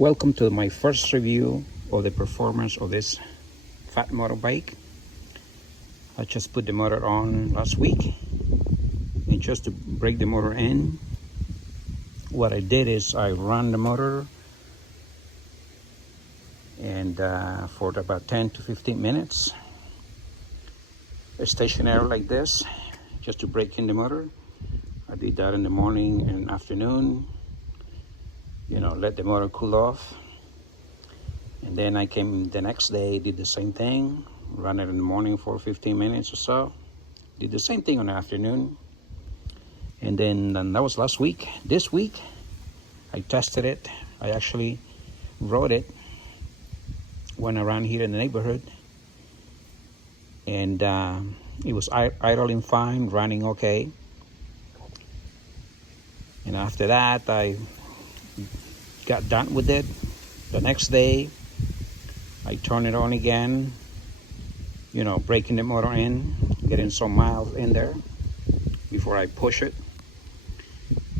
Welcome to my first review of the performance of this Phatmoto bike. I just put the motor on last week, and just to break the motor in, what I did is I ran the motor and for about 10 to 15 minutes stationary like this, just to break in the motor. I did that in the morning and afternoon, let the motor cool off. And then I came the next day, did the same thing, ran it in the morning for 15 minutes or so, did the same thing in the afternoon. And then that was last week. This week I tested it. I actually rode it when around here in the neighborhood, and it was idling fine, running okay. And after that I got done with it. The next day I turned it on again, breaking the motor in, getting some miles in there before I push it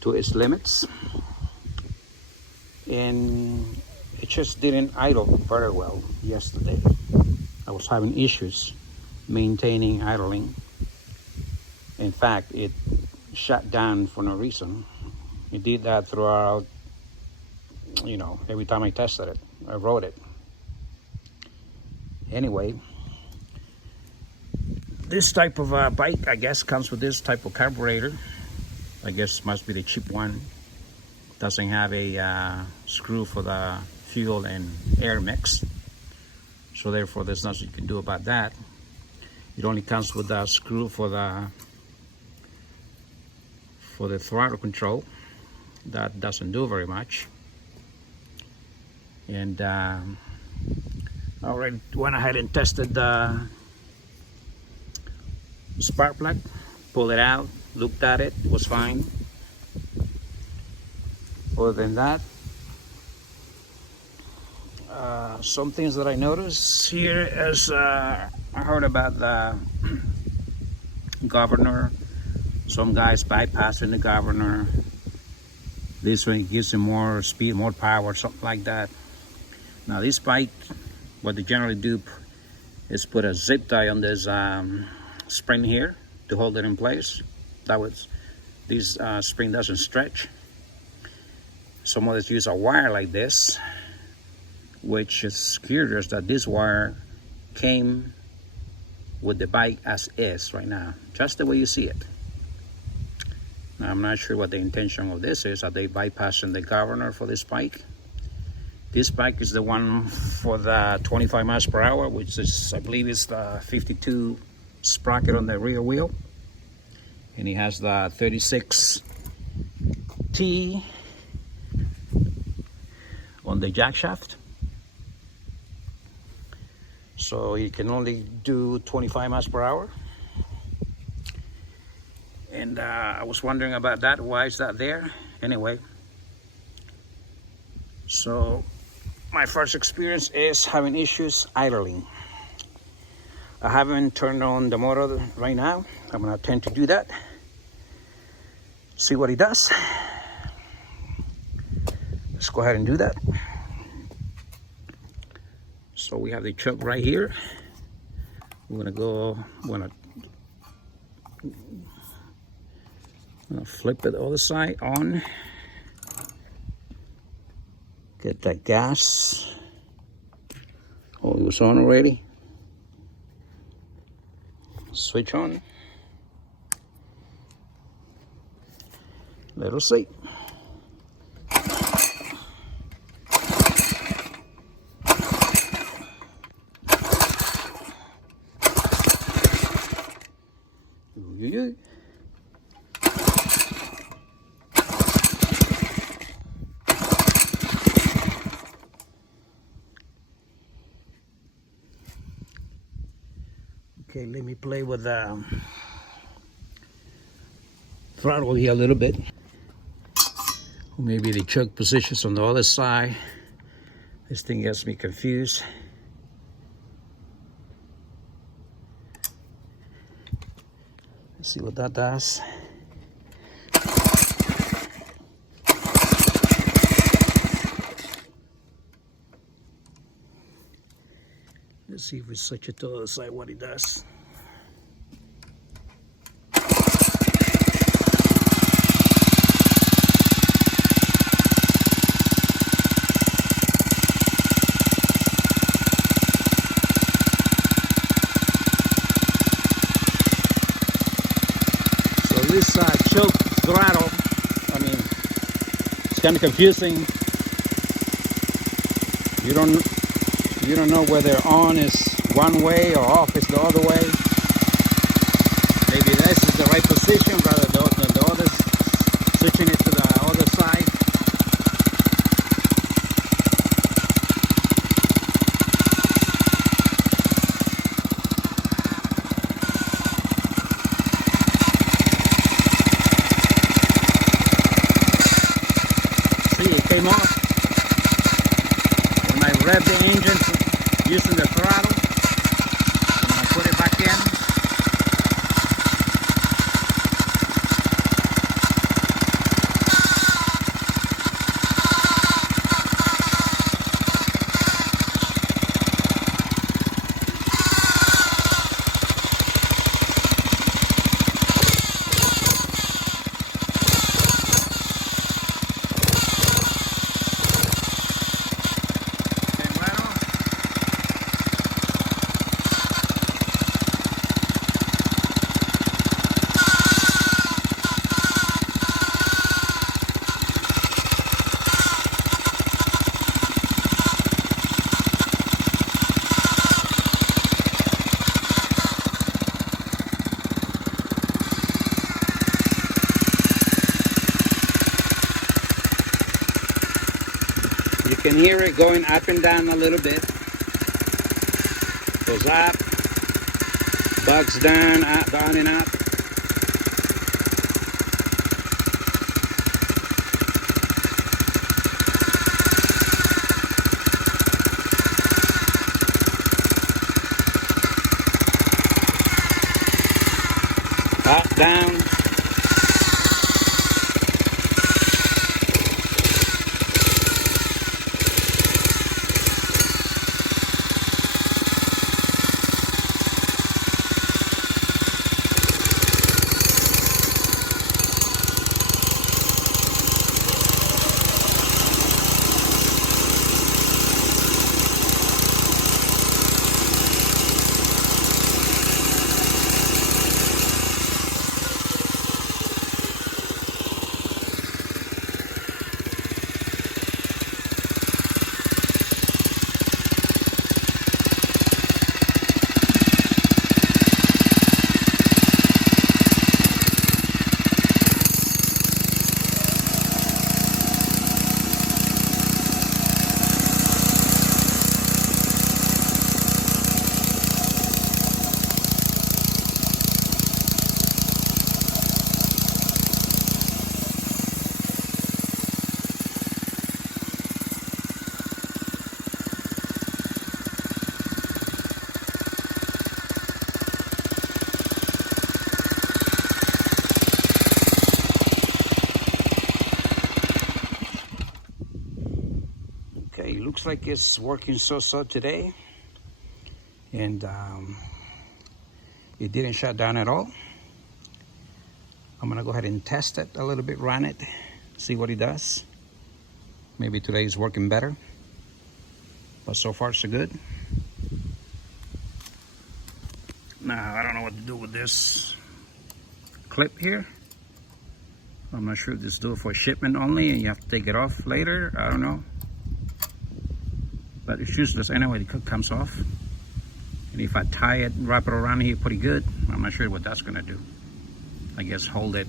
to its limits. And it just didn't idle very well yesterday. I was having issues maintaining idling. In fact, it shut down for no reason. It did that throughout, every time I tested it, I rode it. Anyway, this type of bike, I guess, comes with this type of carburetor. I guess must be the cheap one. Doesn't have a screw for the fuel and air mix, so therefore there's nothing you can do about that. It only comes with a screw for the throttle control. That doesn't do very much. And I already went ahead and tested the spark plug, pulled it out, looked at it, it was fine. Other than that, some things that I noticed here is I heard about the governor. Some guys bypassing the governor. This one gives them more speed, more power, something like that. Now this bike, what they generally do is put a zip tie on this spring here to hold it in place. That was, this spring doesn't stretch. Some others use a wire like this, which is curious that this wire came with the bike as is right now, just the way you see it. Now, I'm not sure what the intention of this is. Are they bypassing the governor for this bike? This bike is the one for the 25 miles per hour, which is, I believe, is the 52 sprocket on the rear wheel. And it has the 36T on the jack shaft. So you can only do 25 miles per hour. And I was wondering about that. Why is that there? Anyway, so my first experience is having issues idling. I haven't turned on the motor right now. I'm gonna attempt to do that. See what it does. Let's go ahead and do that. So we have the chuck right here. I'm gonna flip it the other side on. Get that gas. Oh, it was on already. Switch on. Let us see. Okay, let me play with the throttle here a little bit. Maybe the choke positions on the other side. This thing gets me confused. Let's see what that does. Let's see if we switch it to the other side, what it does. So this choke throttle, I mean, it's kind of confusing. You don't know whether on is one way or off is the other way. Maybe this is the right position, but the other switching it to the other side. See, it came off. When I rev the engine using the throttle, and I put it back in. You can hear it going up and down a little bit. Goes up, bugs down, up, down and up. Up, down. Okay, looks like it's working so today, and it didn't shut down at all. I'm gonna go ahead and test it a little bit, run it, see what it does. Maybe today is working better, but so far so good. Now I don't know what to do with this clip here. I'm not sure if this is due for shipment only and you have to take it off later. I don't know. But it's useless anyway, the comes off. And if I tie it, wrap it around here pretty good, I'm not sure what that's gonna do. I guess hold it,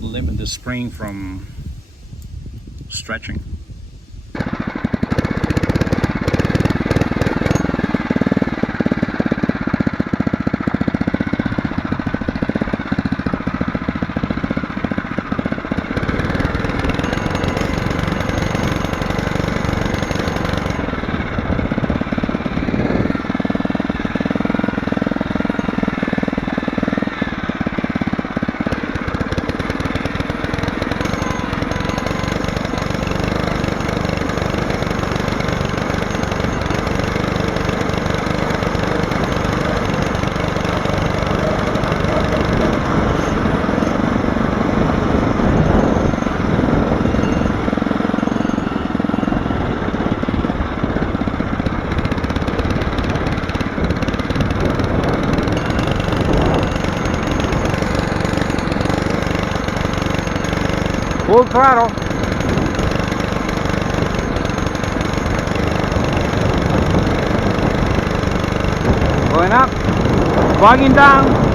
limit the spring from stretching. full throttle. Going up, bogging down.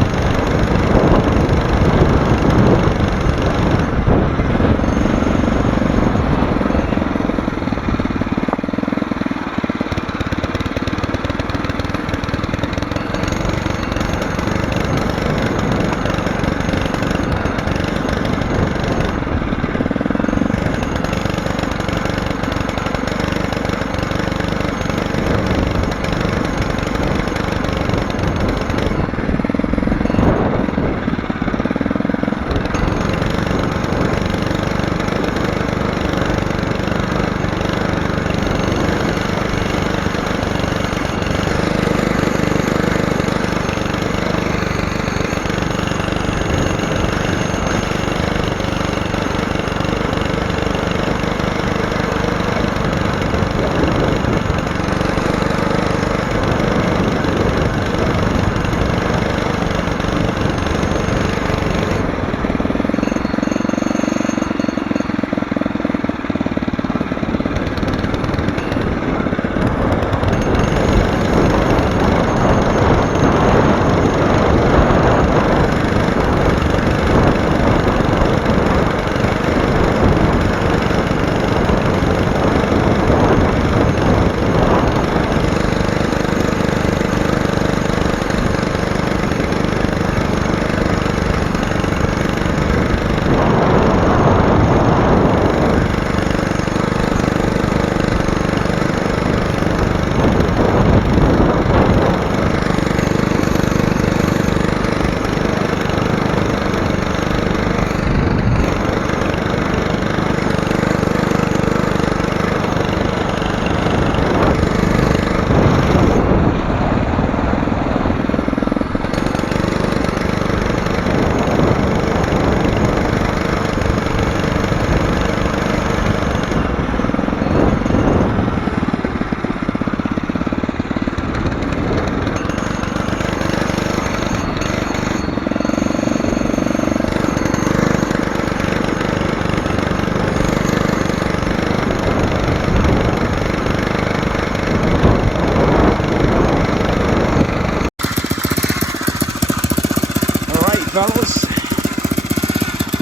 Fellas,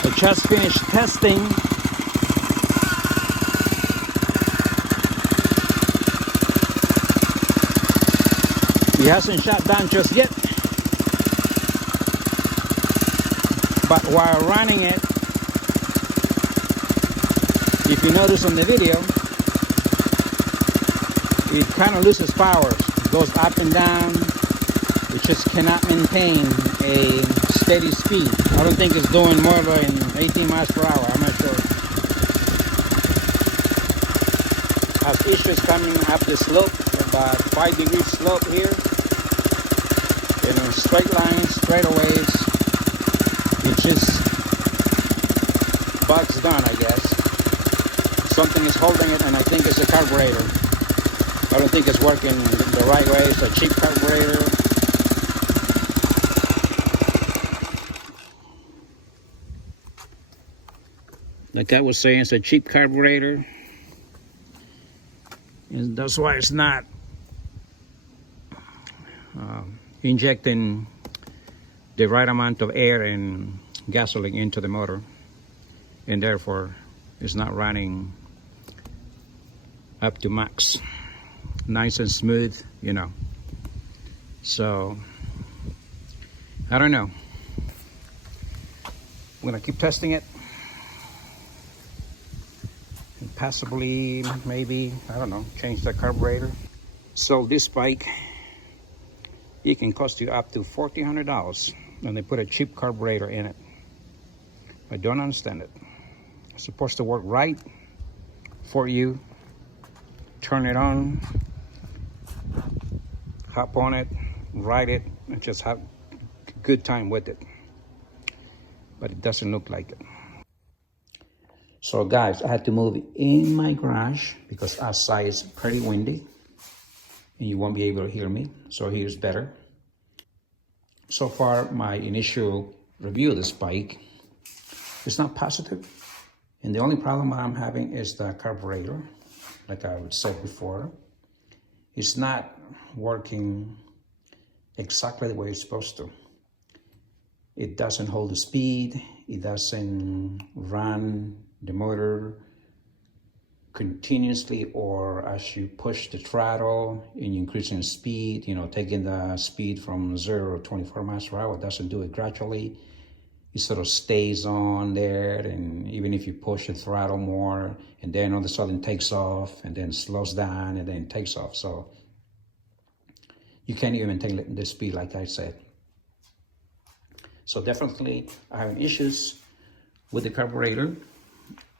I just finished testing. He hasn't shut down just yet, but while running it, if you notice on the video, it kind of loses power. It goes up and down. It just cannot maintain a steady speed. I don't think it's doing more than 18 miles per hour. I'm not sure. Has issues coming up the slope, about 5-degree slope here. In straight lines, straightaways. It just bugs down, I guess. Something is holding it, and I think it's a carburetor. I don't think it's working the right way. It's a cheap carburetor. Like I was saying, it's a cheap carburetor, and that's why it's not injecting the right amount of air and gasoline into the motor, and therefore it's not running up to max, nice and smooth, you know. So I don't know. I'm gonna keep testing it. And possibly, maybe, I don't know, change the carburetor. So this bike, it can cost you up to $1,400, and they put a cheap carburetor in it. I don't understand it. It's supposed to work right for you. Turn it on, hop on it, ride it, and just have a good time with it. But it doesn't look like it. So guys, I had to move in my garage because outside is pretty windy and you won't be able to hear me. So here's better. So far, my initial review of this bike is not positive. And the only problem I'm having is the carburetor, like I said before. It's not working exactly the way it's supposed to. It doesn't hold the speed. It doesn't run the motor continuously, or as you push the throttle and you increase in speed, you know, taking the speed from 0 to 24 miles per hour, it doesn't do it gradually. It sort of stays on there, and even if you push the throttle more, and then all of a sudden takes off, and then slows down, and then takes off. So you can't even maintain the speed like I said. So definitely I'm having issues with the carburetor.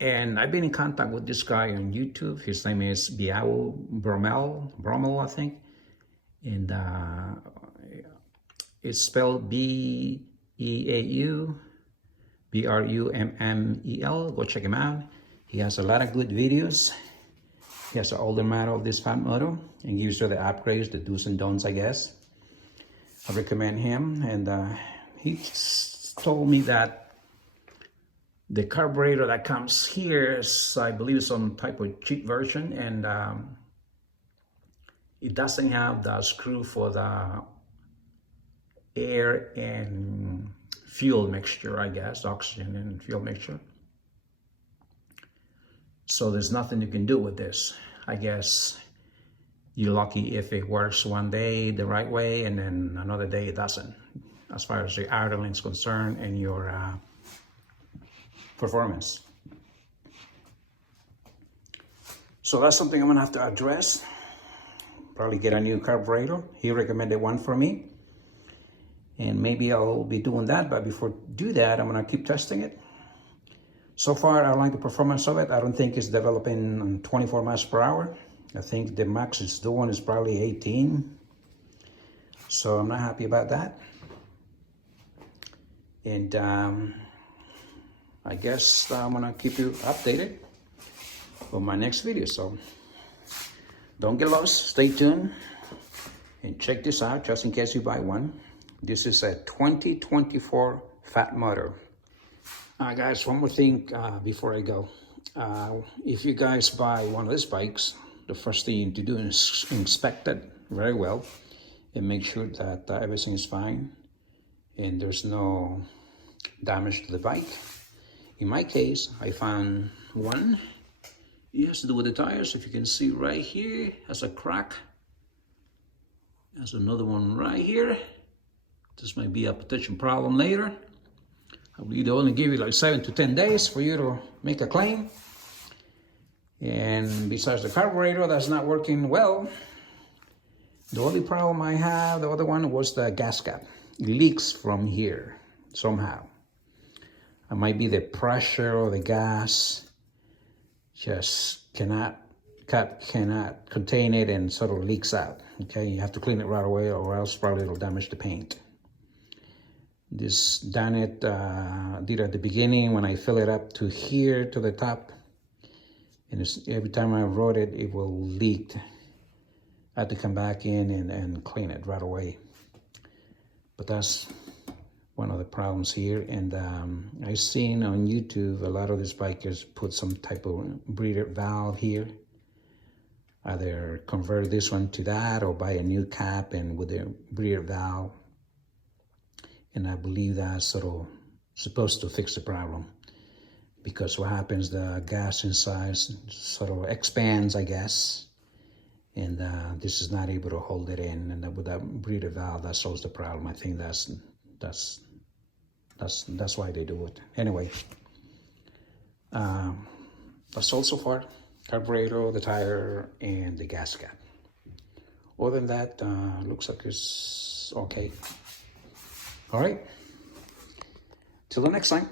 And I've been in contact with this guy on YouTube. His name is Beau Brummell, I think. And it's spelled B-E-A-U-B-R-U-M-M-E-L. Go check him out. He has a lot of good videos. He has an older model of this Phatmoto and gives you the upgrades, the do's and don'ts, I guess. I recommend him. And he told me that the carburetor that comes here is, I believe, some type of cheap version, and it doesn't have the screw for the air and fuel mixture, I guess, oxygen and fuel mixture. So there's nothing you can do with this. I guess you're lucky if it works one day the right way, and then another day it doesn't, as far as the idling is concerned and your performance. So that's something I'm gonna have to address. Probably get a new carburetor. He recommended one for me, and maybe I'll be doing that. But before I do that, I'm gonna keep testing it. So far, I like the performance of it. I don't think it's developing on 24 miles per hour. I think the max it's doing is probably 18. So I'm not happy about that. And I guess I'm gonna keep you updated on my next video. So don't get lost, stay tuned, and check this out just in case you buy one. This is a 2024 Phatmoto. Guys, one more thing before I go. If you guys buy one of these bikes, the first thing you need to do is inspect it very well and make sure that everything is fine and there's no damage to the bike. In my case, I found one. It has to do with the tires. If you can see right here, has a crack. There's another one right here. This might be a potential problem later. I believe they only give you like 7 to 10 days for you to make a claim. And besides the carburetor that's not working well, the only problem I have, the other one, was the gas cap. It leaks from here somehow. It might be the pressure or the gas just cannot contain it and sort of leaks out. Okay, you have to clean it right away, or else probably it'll damage the paint. This done it, did at the beginning when I fill it up to here to the top, and every time I rode it, it will leak. I had to come back in and clean it right away. But that's one of the problems here. And I've seen on YouTube a lot of these bikers put some type of breather valve here. Either convert this one to that or buy a new cap and with a breather valve. And I believe that's sort of supposed to fix the problem, because what happens, the gas inside sort of expands, I guess, and this is not able to hold it in. And with that breather valve, that solves the problem. I think that's why they do it. Anyway, that's all so far: carburetor, the tire, and the gas cap. Other than that, looks like it's okay. All right, till the next time.